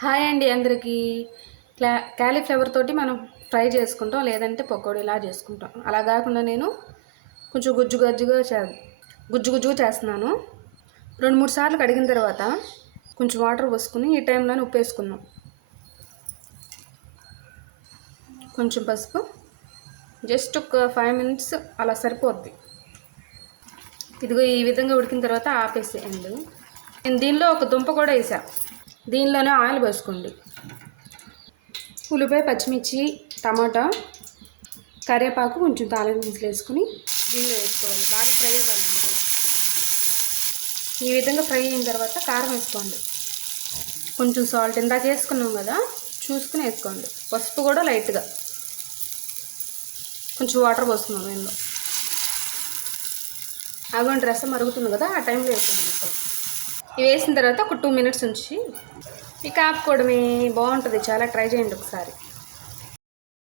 Hi అండి అందరికీ. Cauliflower తోటి మనం ఫ్రై చేసుకుంటాం, లేదంటే పకోడీలా చేసుకుంటాం. అలా కాకుండా నేను కొంచెం గుజ్జు గుజ్జుగా చేస్తున్నాను. 2-3 సార్లు కడిగిన తర్వాత కొంచెం వాటర్ పోసుకుని ఈ టైంలోనే ఉప్పు వేసుకుందాం. కొంచెం పసుపు, జస్ట్ ఒక 5 మినిట్స్ అలా సరిపోద్ది. ఇదిగో ఈ విధంగా ఉడికిన తర్వాత ఆపేసేయండి. నేను దీనిలో ఒక దుంప కూడా వేసా. దీనిలోనే ఆయిల్ పోసుకోండి. ఉల్లిపాయ, పచ్చిమిర్చి, టమాటా, కరివేపాకు, కొంచెం తాలింపు దినుసులు వేసుకుని దీనిలో వేసుకోవాలి. బాగా ఫ్రై అవ్వాలండి. ఈ విధంగా ఫ్రై అయిన తర్వాత కారం వేసుకోండి. కొంచెం సాల్ట్ ఇందాక వేసుకున్నాం కదా, చూసుకుని వేసుకోండి. పసుపు కూడా లైట్గా, కొంచెం వాటర్ పోస్తున్నాం దీనిలో. అగోండి రసం మరుగుతుంది కదా, ఆ టైంలో వేసుకోండి. ఇవి వేసిన తర్వాత ఒక 2 మినిట్స్ ఉంచి ఇక ఆపుకోవడమే. బాగుంటుంది, చాలా ట్రై చేయండి ఒకసారి.